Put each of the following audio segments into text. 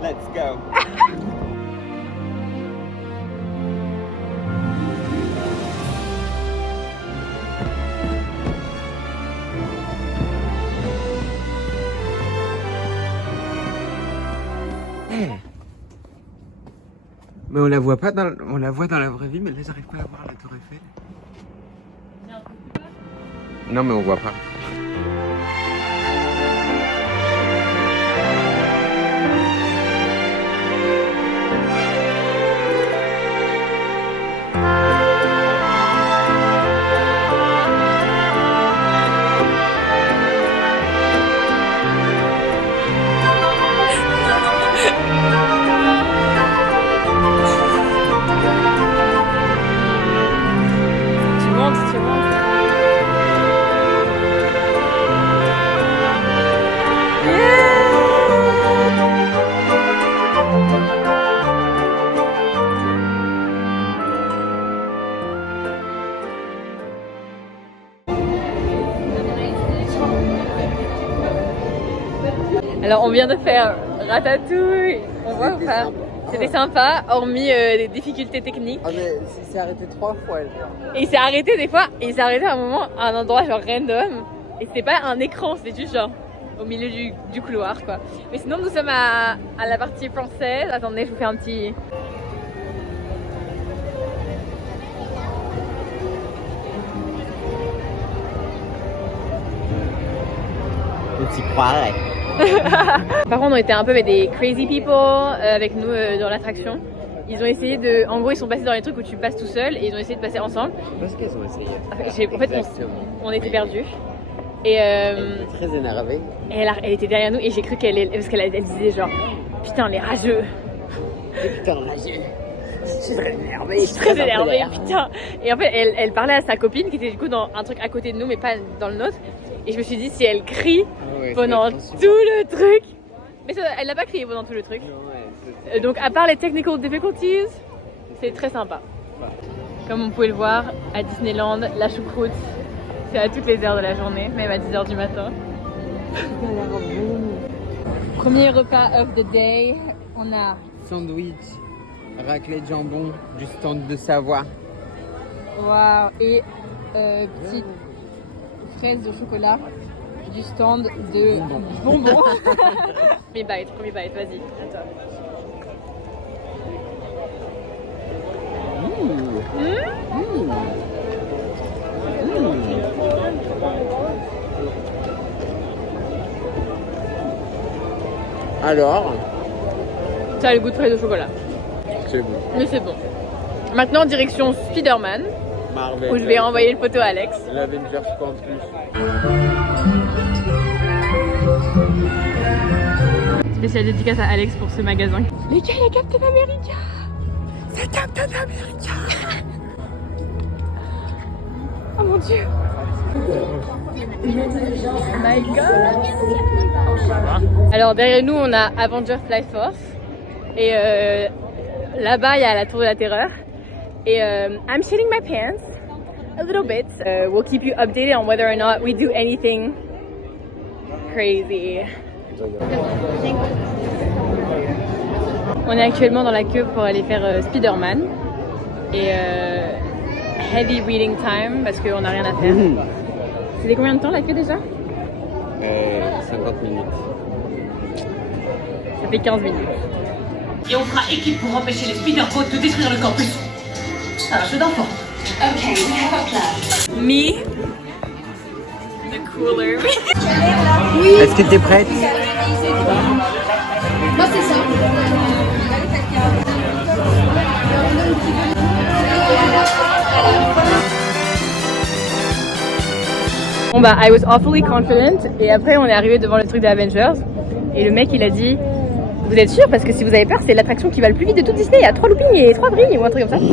Let's go. Mais on la voit pas on la voit dans la vraie vie, mais là j'arrive pas à voir la tour Eiffel. Non mais on voit pas. Alors on vient de faire Ratatouille, on voit ou pas? C'était sympa, hormis des difficultés techniques. Ah mais il s'est arrêté 3 fois. Et il s'est arrêté des fois, et il s'est arrêté à un moment, à un endroit genre random. Et c'était pas un écran, c'était juste genre au milieu du couloir quoi. Mais sinon nous sommes à la partie française. Attendez, je vous fais un petit... On s'y croirait. Par contre on était un peu avec des crazy people avec nous dans l'attraction. Ils ont essayé de... En gros ils sont passés dans les trucs où tu passes tout seul et ils ont essayé de passer ensemble. Parce qu'ils ont essayé. En fait on était perdus. Et elle était très énervée. Et elle était derrière nous et j'ai cru parce qu'elle disait genre putain les rageux. Putain rageux. Je suis très énervée. Je suis très énervée putain. Et en fait elle parlait à sa copine qui était du coup dans un truc à côté de nous mais pas dans le nôtre. Et je me suis dit si elle crie pendant tout le truc. Mais ça, elle n'a pas crié pendant tout le truc. Non, donc à part les technical difficulties, c'est très sympa. Comme vous pouvez le voir à Disneyland, la choucroute, c'est à toutes les heures de la journée, même à 10h du matin. Premier repas of the day, on a sandwich, raclette de jambon du stand de Savoie. Waouh, et petite fraise de chocolat du stand de bonbons. Premier bite, vas-y, à toi. Alors, ça a le goût de fraise de chocolat. c'est bon. Mais c'est bon. Maintenant direction Spider-Man, Marvel, où je vais envoyer le photo à Alex. L'Avengers Campus. Spéciale dédicace à Alex pour ce magasin. Les gars, il y a Captain America. C'est Captain America. Oh mon dieu. Oh my god. Alors derrière nous on a Avengers Fly Force. Et là-bas il y a la Tour de la Terreur. Et I'm shitting my pants a little bit. We'll keep you updated on whether or not we do anything crazy. On est actuellement dans la queue pour aller faire Spider-Man. Et heavy reading time parce qu'on n'a rien à faire. C'était combien de temps la queue déjà? 50 minutes. Ça fait 15 minutes. Et on fera équipe pour empêcher les Spider-Bots de détruire le campus. Un jeu d'enfant. Ok, we have a plan. Me, the cooler. Est-ce que t'es prête? Moi c'est ça. Bon bah, I was awfully confident. Et après, on est arrivé devant le truc des Avengers. Et le mec, il a dit, vous êtes sûr? Parce que si vous avez peur, c'est l'attraction qui va le plus vite de tout Disney. Il y a 3 loopings et 3 brilles ou un truc comme ça.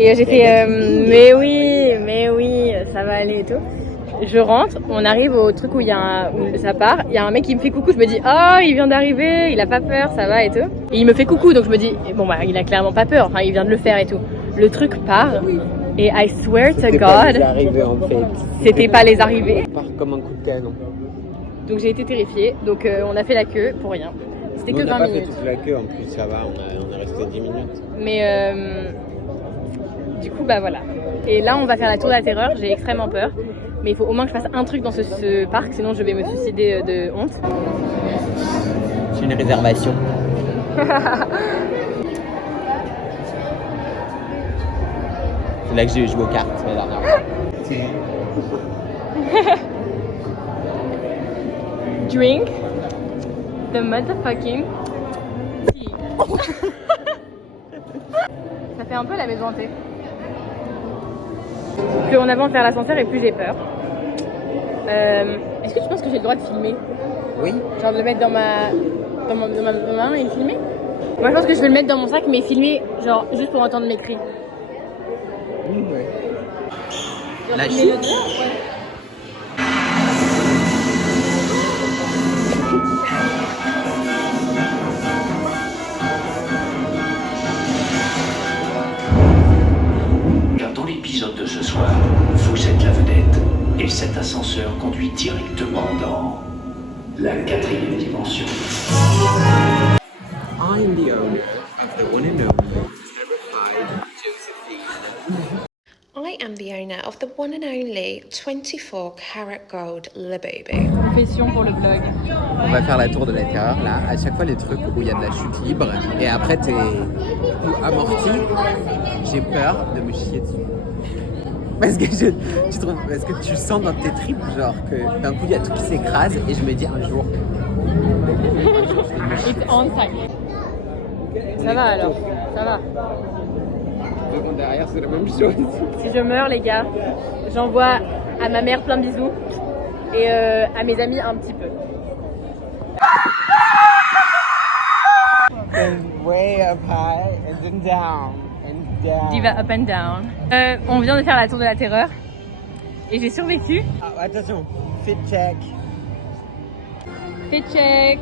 Et j'ai fait, mais oui, ça va aller et tout. Je rentre, on arrive au truc où ça part. Il y a un mec qui me fait coucou. Je me dis, oh, il vient d'arriver, il a pas peur, ça va et tout. Et il me fait coucou, donc je me dis, bon bah, il a clairement pas peur. Enfin, il vient de le faire et tout. Le truc part. Et I swear to God, c'était pas les arrivées. Part comme un coup de canon. Donc j'ai été terrifiée. Donc on a fait la queue pour rien. C'était Mais que on n'a 20 pas fait minutes. toute la queue, en plus ça va, on est resté 10 minutes. Mais du coup, bah voilà. Et là, on va faire la tour de la terreur. J'ai extrêmement peur. Mais il faut au moins que je fasse un truc dans ce parc, sinon je vais me suicider de honte. J'ai une réservation. C'est là que j'ai joué aux cartes la dernière fois. Drink the motherfucking tea. Ça fait un peu la maison hantée. Plus on avance vers l'ascenseur et plus j'ai peur. Est-ce que tu penses que j'ai le droit de filmer? Oui. Genre de le mettre dans ma main et le filmer? Moi je pense que je vais le mettre dans mon sac mais filmer genre juste pour entendre mes cris. Ouais. Genre, La filmer chute. le dehors, ouais. Dans l'épisode de ce soir, vous êtes la vedette et cet ascenseur conduit directement dans la 4e dimension. I'm the owner of the one and only terrified Josephine. I am the owner of the one and only 24 karat gold Labubu. Confession pour le vlog. On va faire la tour de la terreur là, à chaque fois les trucs où il y a de la chute libre et après t'es amorti, j'ai peur de me chier dessus. Parce que parce que tu sens dans tes tripes genre que d'un coup il y a tout qui s'écrase et je me dis un jour. It's on time. Ça va alors, ça va. Derrière c'est la même chose. Si je meurs les gars, j'envoie à ma mère plein de bisous et à mes amis un petit peu. And way up high and then down and down. Diva up and down. On vient de faire la tour de la terreur et j'ai survécu. Ah, attention, fit check. Fit check.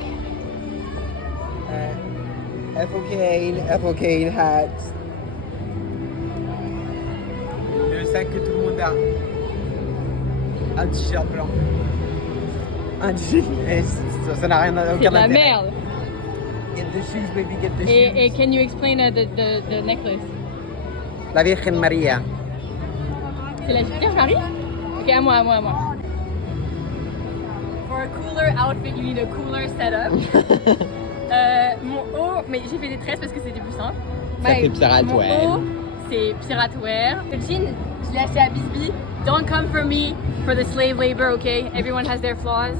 F.O.K. hat. Le sac que tout le monde a. Un t-shirt blanc. Un jean. Ça n'a rien à C'est aucun de la intérêt. merde. Get the shoes, baby, get the shoes. Et can you explain the necklace? La Virgen Maria. C'est la Vierge Marie? Ok, à moi. For a cooler outfit, you need a cooler setup. Mon haut, mais j'ai fait des tresses parce que c'était plus simple. Ça fait pirate Mon wear. haut, c'est pirate wear. Le jean, je l'ai acheté à Bisbee. Don't come for me for the slave labor, okay? Everyone has their flaws.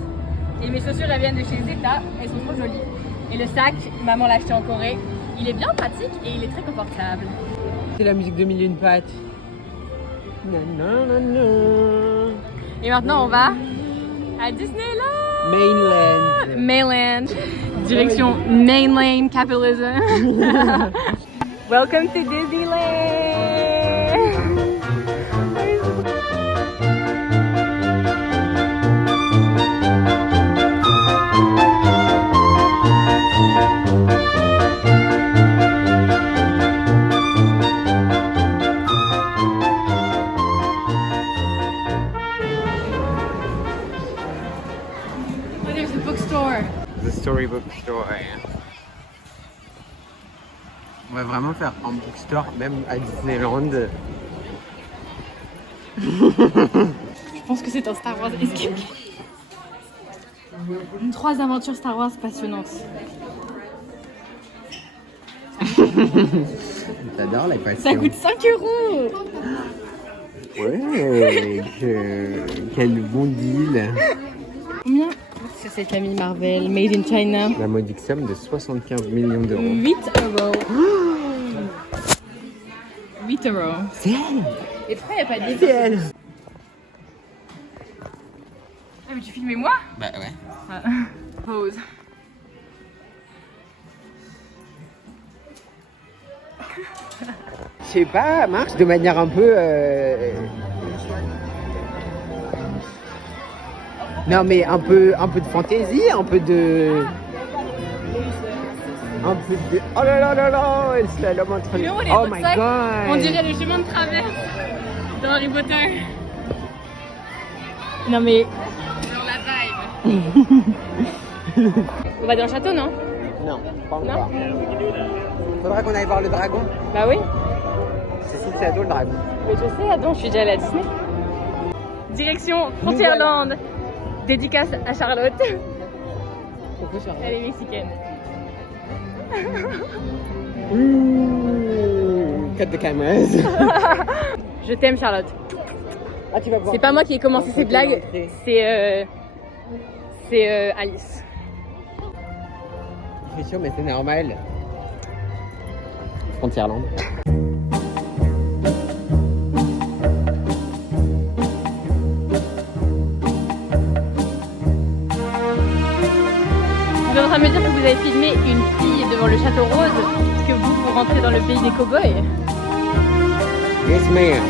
Et mes chaussures, elles viennent de chez Zeta. Elles sont trop jolies. Et le sac, maman l'a acheté en Corée. Il est bien pratique et il est très confortable. C'est la musique de Mille et une pattes. Et maintenant, on va à Disneyland. Mainland. Mainland. Direction Mainland Capitalism. Welcome to Disneyland. Oh, there's a bookstore. The Storybook Store. On va vraiment faire un bookstore même à Disneyland. Je pense que c'est un Star Wars Escape. 3 aventures Star Wars passionnantes. J'adore les passions. Ça coûte 5 €. Ouais, quel bon deal. Combien? C'est cette amie Marvel, made in China. La modique somme de 75 millions d'euros. 8 €. 8 €. C'est elle. Et pourquoi il n'y a pas de livre? C'est elle. Ah mais tu filmais moi? Bah ouais. Ah. Pause. Je sais pas, marche de manière un peu... Non mais un peu de fantaisie, un peu de... Oh là là là là, le slalom entre les... You know what it Oh looks my like? god. On dirait le chemin de traverse dans Harry Potter. Non mais... Dans la vibe. On va dans le château, non? Non, pas Non. encore. Faudra qu'on aille voir le dragon. Bah oui. Cécile, c'est ado le dragon. Mais je sais, attends, je suis déjà allée à Disney. Direction Frontierland. Dédicace à Charlotte. Pourquoi Charlotte? Elle est mexicaine. Cut the cameras. Je t'aime, Charlotte. Ah, tu vas voir. C'est pas moi qui ai commencé ces blagues, c'est Alice. Il fait chaud, mais c'est normal. Frontierland. Vous êtes en train de me dire que vous avez filmé une fille devant le château rose, que vous rentrez dans le pays des cow-boys. Yes, ma'am.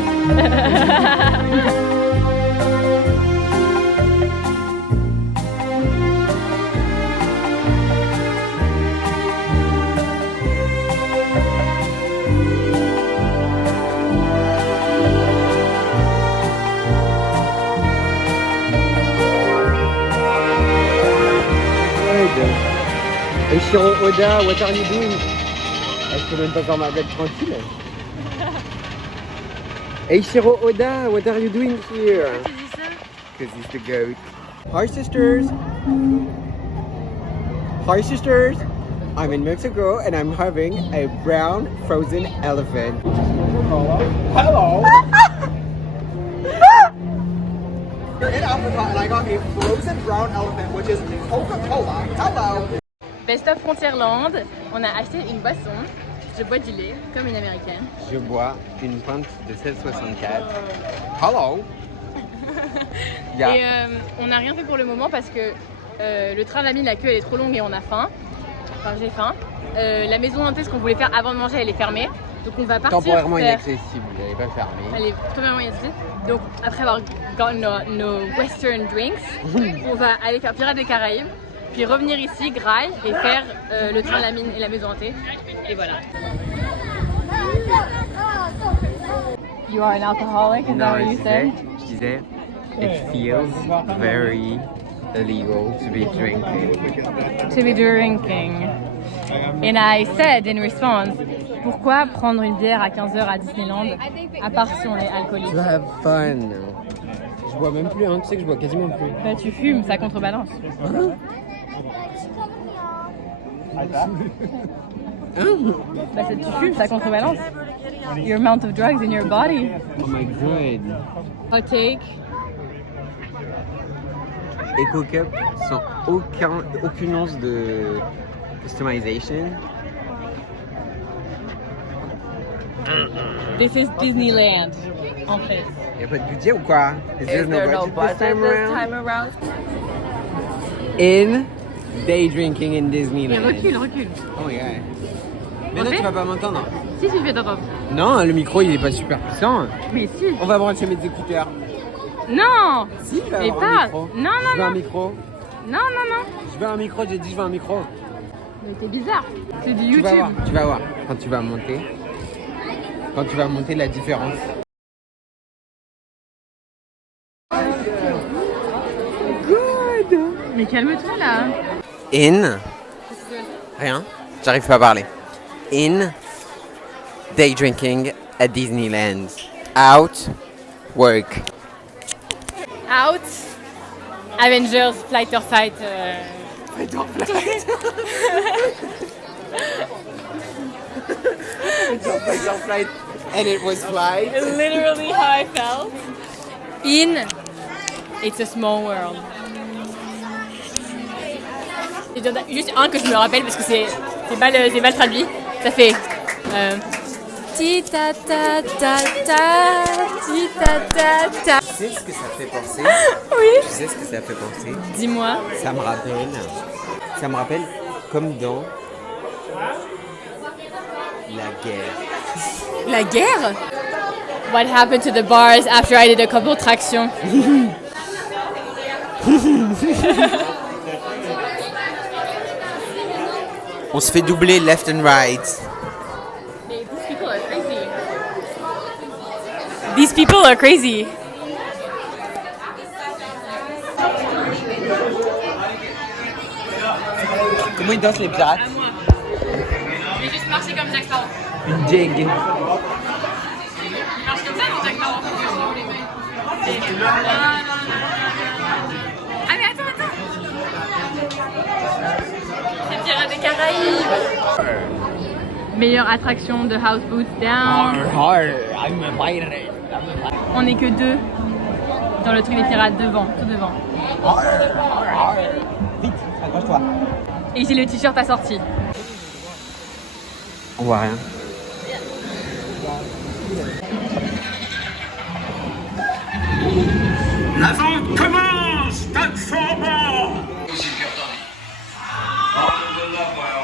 Et Shiro Oda, what are you doing? Je peux même pas faire ma blague tranquille. Hey Shiro Oda, what are you doing here? Because he's the goat. Hi sisters. Hi sisters. I'm in Mexico and I'm having a brown frozen elephant. Hello. You're in Africa and I got a frozen brown elephant, which is Coca-Cola. Hello. Best of Frontierland, on a acheté une boisson. Je bois du lait, comme une américaine. Je bois une pinte de 7,64. Hello. Yeah. Et on n'a rien fait pour le moment parce que le train l'a mis, la queue elle est trop longue et on a faim. Enfin j'ai faim. La maison hantée, ce qu'on voulait faire avant de manger, elle est fermée. Donc on va partir Temporairement faire... inaccessible, elle n'est pas fermée. Elle est totalement inaccessible. Donc après avoir gotten nos western drinks, on va aller faire Pirates des Caraïbes. Puis revenir ici, Grail, et faire le train la mine et la maison hantée. Et voilà. You are an alcoholic, is that what you said? Je disais, it feels very illegal to be drinking. To be drinking. And I said in response, pourquoi prendre une bière à 15h à Disneyland, à part si on est alcoolique? To have fun. Je bois même plus, hein. Tu sais que je bois quasiment plus. Bah tu fumes, ça contrebalance. Bah tu fumes, ça contrebalance. Your amount of drugs in your body. Oh my god. Hot take. Eco Cup sans aucune once de customization. This is Disneyland, en fait. Y'a pas de budget ou quoi? Is there no budget this time around? In day drinking in Disneyland. Recule. Oh yeah. Mais non, tu vas pas m'entendre. Si, je vais t'entendre. Non, le micro il est pas super puissant. Mais si. On va brancher mes écouteurs. Non. Si, il va Mais avoir pas. un micro. Non. Je veux un micro. Non. Je veux un micro, j'ai dit je veux un micro. Mais t'es bizarre. C'est du Tu vas YouTube. voir, tu vas voir. Quand tu vas monter. Quand tu vas monter la différence. Good. Mais calme-toi là. In. Rien. J'arrive pas à parler. In. Day drinking at Disneyland. Out. Work. Out. Avengers, Flight or Fight. Fight or flight. Fight or flight. And it was flight. Literally how I felt. In. It's a small world. Juste un que je me rappelle parce que c'est mal traduit. Ça fait ti ta ta ta ta ti ta ta ta. Tu sais ce que ça fait penser? Oui. Tu sais ce que ça fait penser? Dis-moi. Ça me rappelle comme dans la guerre. La guerre? What happened to the bars after I did a couple tractions? On se fait doubler left and right. Hey, these people are crazy. These people are crazy. Comment ils dansent les pirates? vais juste marcher comme Jack Sparrow. Une jeg. Il marche comme ça, mon Jack Sparrow. Ah mais attends. C'est Pirates des Caraïbes. Meilleure attraction de Houseboat Down. On n'est que deux dans le truc des pirates devant, tout devant. Vite, accroche-toi. Et j'ai le t-shirt assorti. On voit rien. La vente commence! Stade fort bord!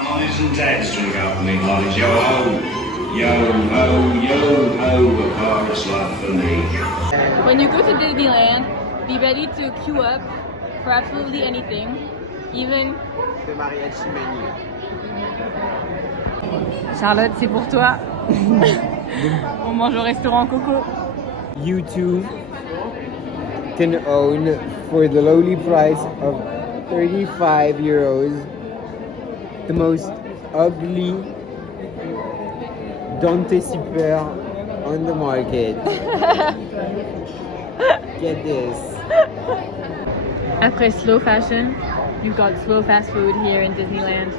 On isn't dead, string out me like yo ho, a chorus laugh for me. When you go to Disneyland, be ready to queue up for absolutely anything, even. Le mariachi menu. Charlotte, c'est pour toi. On mange au restaurant Coco. You too can own for the lowly price of 35 euros the most ugly Dante Super on the market. Get this. Après slow fashion, you've got slow fast food here in Disneyland.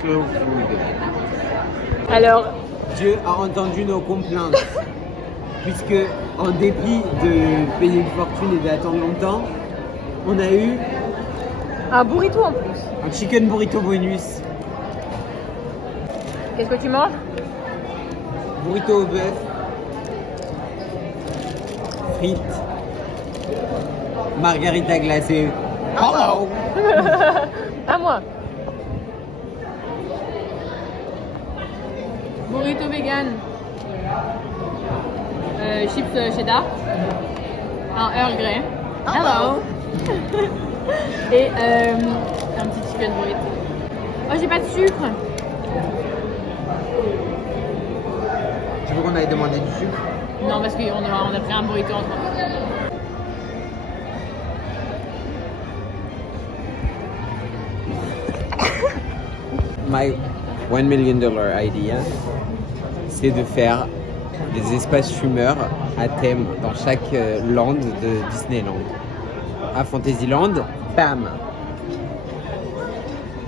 Slow food. Alors, Dieu a entendu nos complaintes, puisque en dépit de payer une fortune et d'attendre longtemps, on a eu un burrito en plus. un chicken burrito bonus. Qu'est-ce que tu manges? Burrito au bœuf, frites, margarita glacée. Hello! À moi. Burrito vegan. Chips cheddar. Un Earl Grey. Hello. Et un petit chicken burrito. Oh, j'ai pas de sucre. Tu veux qu'on aille demander du sucre? Non, parce qu'on a pris un burrito entre nous. My $1 million idea, c'est de faire des espaces fumeurs à thème dans chaque land de Disneyland. À Fantasyland, bam!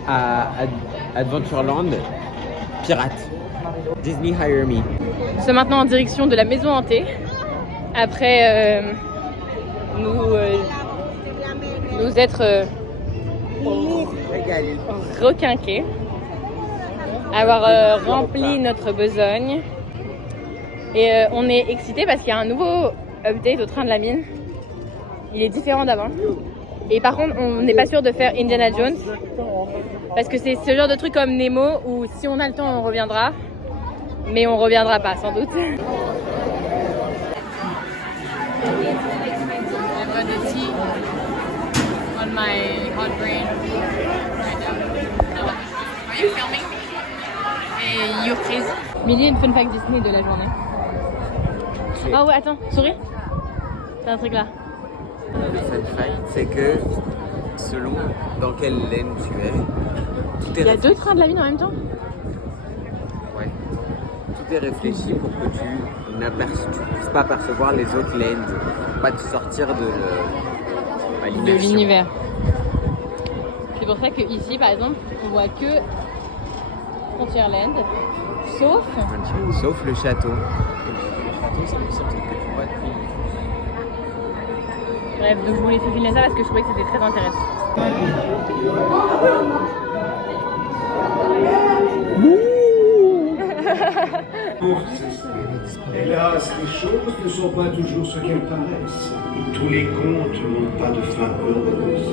À Adventureland, pirate. Disney Hire Me. Nous sommes maintenant en direction de la maison hantée. Après nous être requinqués, avoir rempli notre besogne. Et on est excités parce qu'il y a un nouveau update au train de la mine. Il est différent d'avant. Et par contre, on n'est pas sûr de faire Indiana Jones. Parce que c'est ce genre de truc comme Nemo où si on a le temps, on reviendra. Mais on reviendra pas, sans doute. I've got the tea on my hot brain right now. Are you filming? Et you're crazy. Millie, une fun fact Disney de la journée. Ah ouais, attends, souris. C'est un truc là. Le fun fact, c'est que selon dans quelle laine tu es, tout est Il y a deux trains de la mine en même temps? Ouais. Tout est réfléchi pour que tu ne puisses pas percevoir les autres lanes, pas te sortir de l'univers. C'est pour ça que ici, par exemple, on voit que Frontierland, sauf le château. Le château, c'est le seul truc que tu vois depuis. Bref, donc je voulais te filmer ça parce que je trouvais que c'était très intéressant. Hélas, les choses ne sont pas toujours ce qu'elles paraissent. Tous les contes n'ont pas de fin heureuse.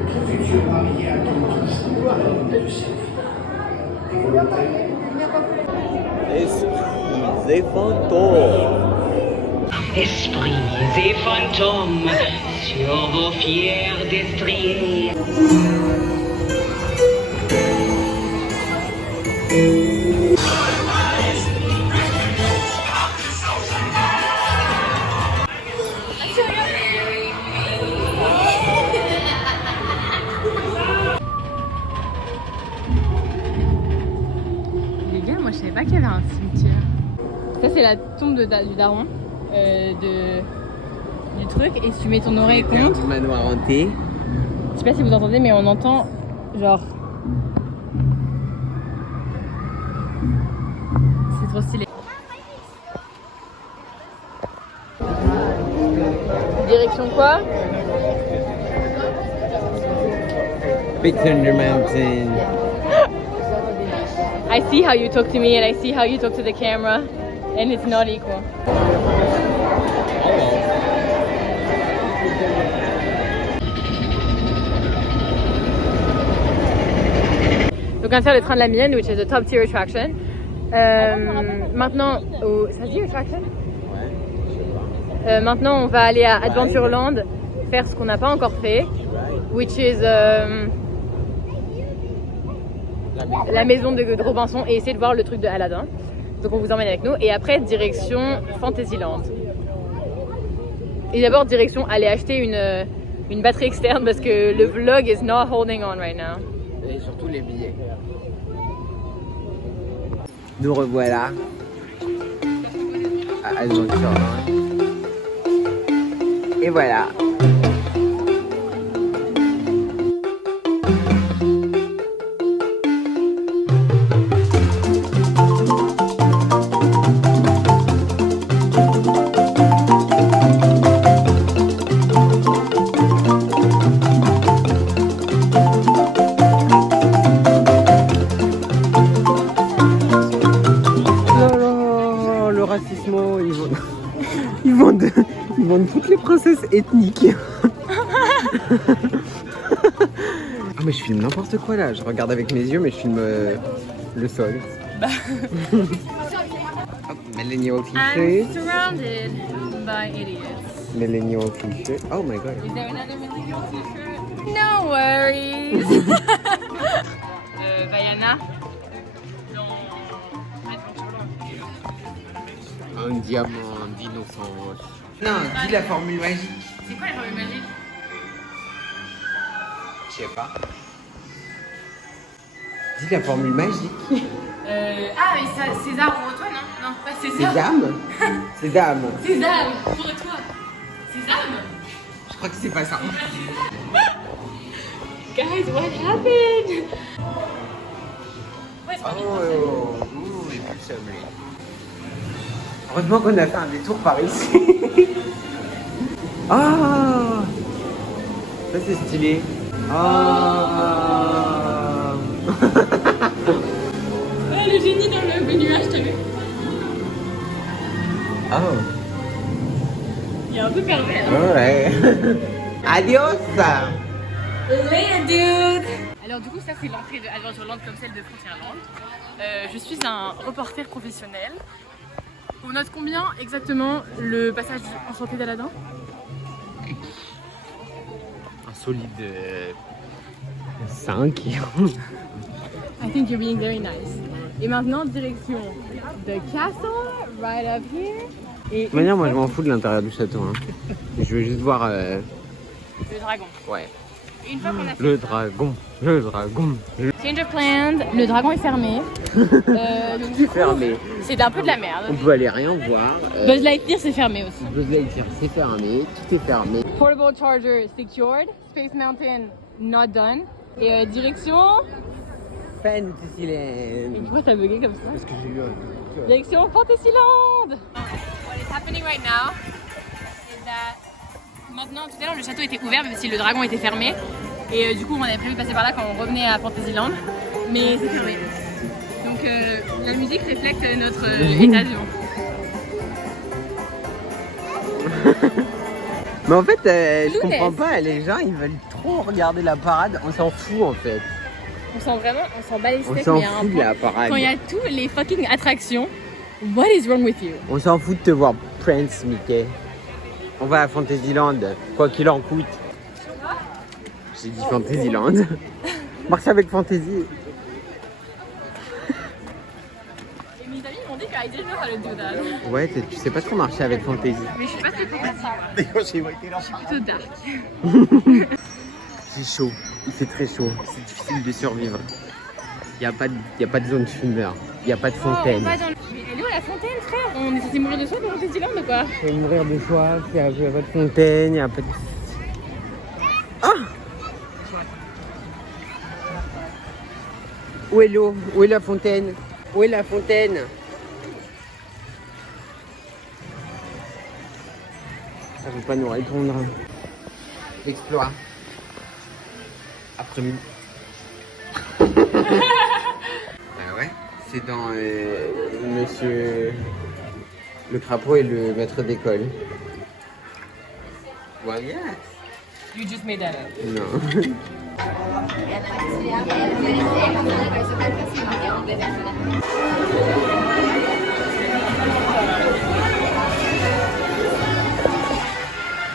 Notre futur marié a toute l'histoire de sa vie. Esprits et fantômes. Esprits et fantômes sur vos fiers destriers. c'est la tombe du daron du truc. Et si tu mets ton oreille contre, Du manoir hanté. je sais pas si vous entendez, mais on entend genre. C'est trop stylé. Direction quoi? Big Thunder Mountain. I see how you talk to me and I see how you talk to the camera, and it's not equal. Donc on va faire le train de la mienne, which is a top tier attraction. Maintenant, ça se dit attraction? Maintenant, on va aller à Adventureland faire ce qu'on n'a pas encore fait, which is la maison de Robinson et essayer de voir le truc de Aladdin. Donc on vous emmène avec nous et après direction Fantasyland. Et d'abord direction aller acheter une batterie externe parce que le vlog is not holding on right now. Et surtout les billets. Nous revoilà à Adventureland. Et voilà. Ils vendent toutes les princesses ethniques. Ah mais je filme n'importe quoi là, je regarde avec mes yeux mais je filme le sol. Oh, millennial t-shirt. I'm surrounded by idiots. Millennial t-shirt. Oh my god. Is there another millennial t-shirt? No worries. Vaiana. Un diamant d'innocence. Non, dis la formule magique. C'est quoi la formule magique? Je sais pas. Dis la formule magique. Ah mais ça, César pour toi non? Non, pas César. Sésame. Sésame. Sésame pour toi. Sésame. Je crois que c'est pas ça. Guys, what happened? Oh, les plus sommeillés. Heureusement qu'on a fait un détour par ici. Ah, ça c'est stylé. Ah. Le génie dans le nuage, t'as vu? Oh. Il est un peu pervers. Hein? Ouais. Adios. Later, dude. Alors du coup, ça c'est l'entrée de Adventureland comme celle de Frontierland. Je suis un reporter professionnel. On note combien exactement le passage enchanté d'Aladin? Un solide 5. I think you're being very nice. Et maintenant, direction the castle, right up here. Et De toute manière, moi je m'en fous de l'intérieur du château. Hein. Je veux juste voir. le dragon. Ouais. Et une fois qu'on a fait Le dragon. Le dragon. change of plans, le dragon est fermé. Donc du coup, Fermé. c'est un peu de la merde. On peut aller rien voir. Buzz Lightyear c'est fermé aussi. Buzz Lightyear, c'est fermé. Tout est fermé. Portable charger secured. Space Mountain not done. Et direction. Fantasyland. Et pourquoi t'as bugué comme ça? Parce que j'ai eu Direction Fantasyland. What is happening right now is that maintenant, tout à l'heure le château était ouvert même si le dragon était fermé. Et du coup on avait prévu de passer par là quand on revenait à Fantasyland. Mais c'est fermé. Donc la musique reflète notre état de Mais en fait, je Lounès. comprends pas. Les gens, ils veulent trop regarder la parade. On s'en fout en fait. On sent vraiment, on s'en bat les On steaks, s'en mais il y a un fout de point. la parade. Quand il y a tous les fucking attractions, what is wrong with you? On s'en fout de te voir Prince Mickey. On va à Fantasyland, quoi qu'il en coûte. J'ai dit Fantasyland. Marche avec Fantasy. Et mes amis m'ont dit que I didn't know how to do that. Ouais, tu sais pas trop marcher avec Fantasy. Mais je suis pas très fantasy. Je suis plutôt dark. C'est chaud, il fait très chaud, c'est difficile de survivre. Il n'y a pas de zone fumeur, il n'y a pas de Oh, on fontaine. va dans le... Mais elle est où la fontaine, frère? On est censé mourir de soif dans Disneyland ou quoi? Je vais mourir de soif, il y a un peu de fontaine, il y a un peu de... Ah! Où est l'eau? Où est la fontaine? Où est la fontaine? Ça ne veut pas nous répondre. Exploit. Après-midi. Ah ouais? C'est dans Monsieur le crapaud et le maître d'école. Well, yes. You just made that up. Non.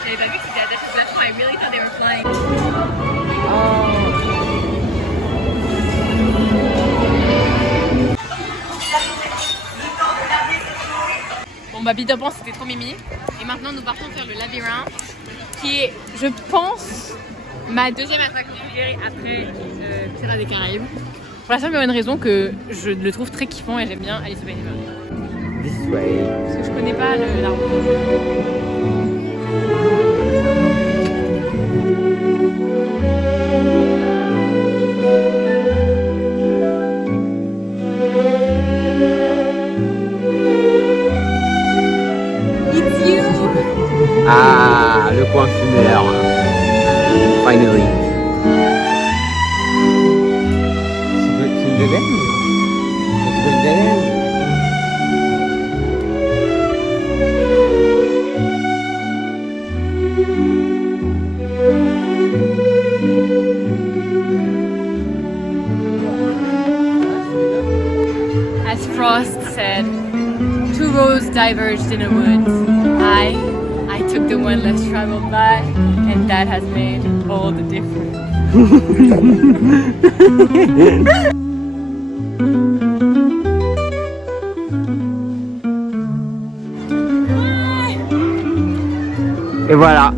J'avais pas vu que c'était attaché au plafond. I really thought they were flying. Bon bah Peter Pan c'était trop mimi. Et maintenant nous partons faire le labyrinthe qui est, je pense, ma deuxième attraction préférée après Pirates des Caraïbes. Pour la simple et bonne raison que je le trouve très kiffant et j'aime bien Alice au Pays des Merveilles. This way. Parce que je connais pas la route. Ah, le coin fumeur. Finally. C'est une dead end? C'est une dead end? As Frost said, two roads diverged in a wood. I took the one less traveled by, and that has made all the difference. Et voilà,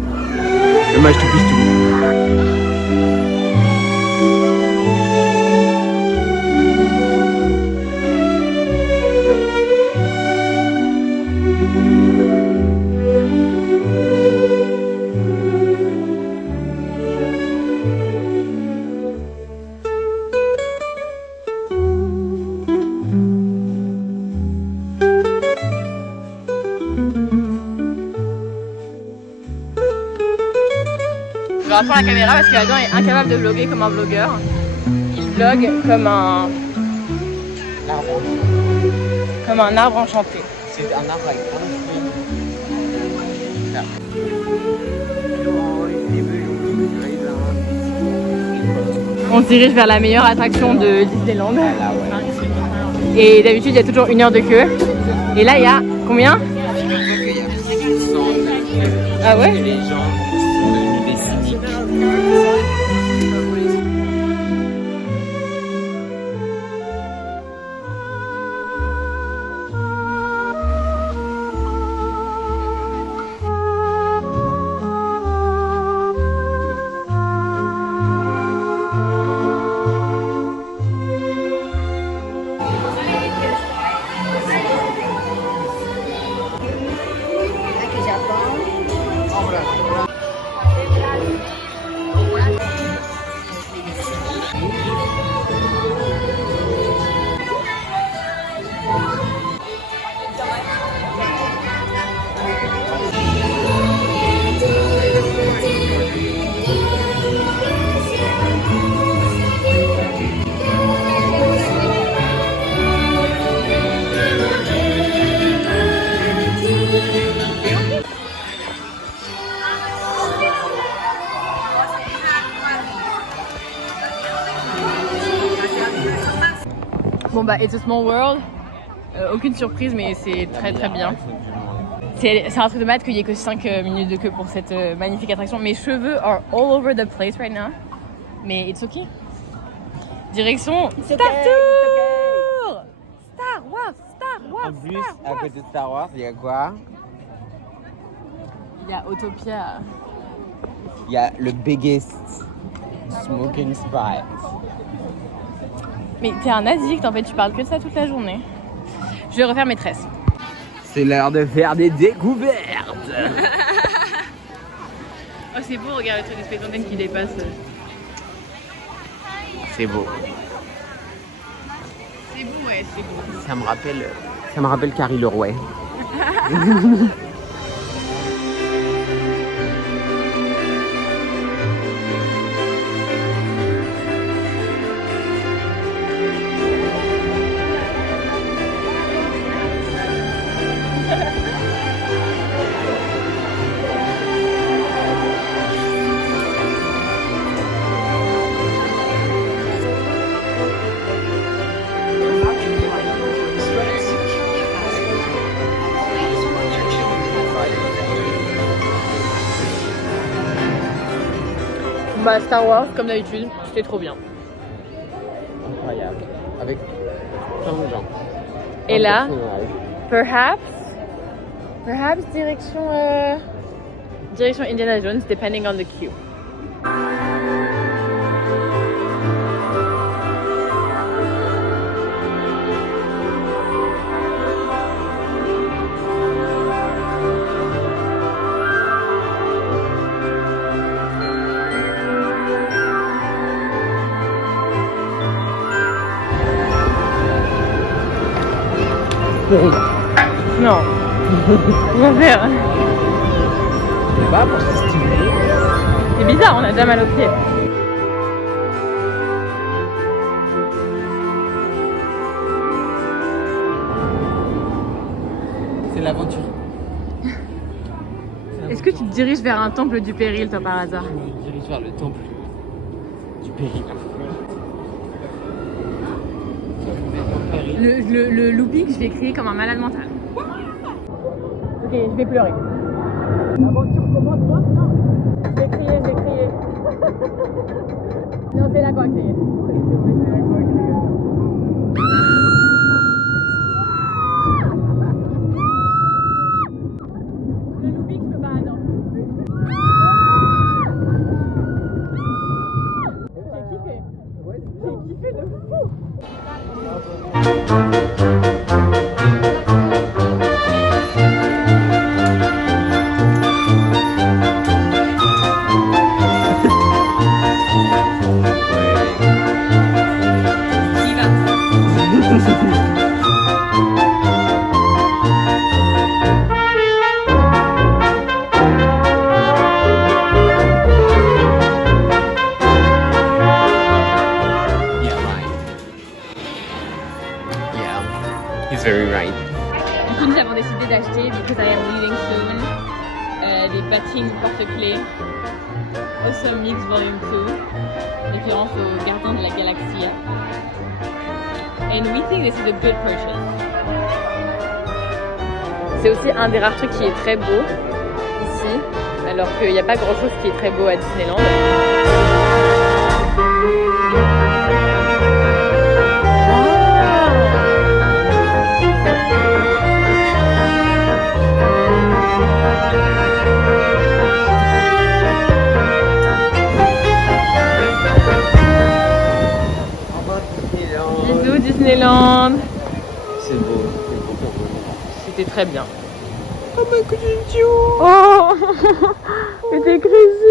le match tout plus tout. Je reprends la caméra parce que Adam est incapable de vlogger comme un vlogueur. Il vlog comme un arbre enchanté. C'est un arbre avec plein de fruits. On se dirige vers la meilleure attraction de Disneyland. Et d'habitude il y a toujours 1 heure de queue. Et là il y a combien? Ah ouais? Les gens sont devenus des cyniques. Bon bah It's a Small World, aucune surprise mais c'est très très bien. C'est un truc de malade qu'il n'y ait que 5 minutes de queue pour cette magnifique attraction. Mes cheveux are all over the place right now, mais it's okay. Direction Star Tour! Star Wars, Star Wars, En plus, Star à Wars. côté de Star Wars, il y a quoi? Il y a Autopia. Il y a le biggest smoking spot. Mais t'es un addict en fait, tu parles que de ça toute la journée. Je vais refaire mes tresses. C'est l'heure de faire des découvertes. Oh, c'est beau, regarde le truc de Space Mountain qui dépasse. C'est beau. C'est beau, ouais, c'est beau. Ça me rappelle Carrie Leroy. Bah, Star Wars, comme d'habitude, c'était trop bien. Incroyable. Avec plein de gens. Et là, perhaps direction Indiana Jones, depending on the queue. Non. Comment faire? C'est pas pour se stimuler. C'est bizarre, on a déjà mal aux pieds. C'est l'aventure. Est-ce que tu te diriges vers un temple du péril, toi, par hasard? Je me dirige vers le temple du péril. Le looping, je vais crier comme un malade mental. Ok, je vais pleurer. L'aventure commence maintenant. Je vais crier. Non, c'est là qu'on va crier. Le looping, je peux pas attendre. J'ai kiffé de fou. He's very right. Du coup, nous avons décidé d'acheter, because I am leaving soon, des Batting Perfectly Awesome Mix Volume 2, référence aux Gardiens de la Galaxie. And we think this is a good purchase. C'est aussi un des rares trucs qui est très beau ici, alors qu'il n'y a pas grand chose qui est très beau à Disneyland. Bisous Disneyland. C'est beau. C'était très bien. Oh my god, oh, c'était crazy.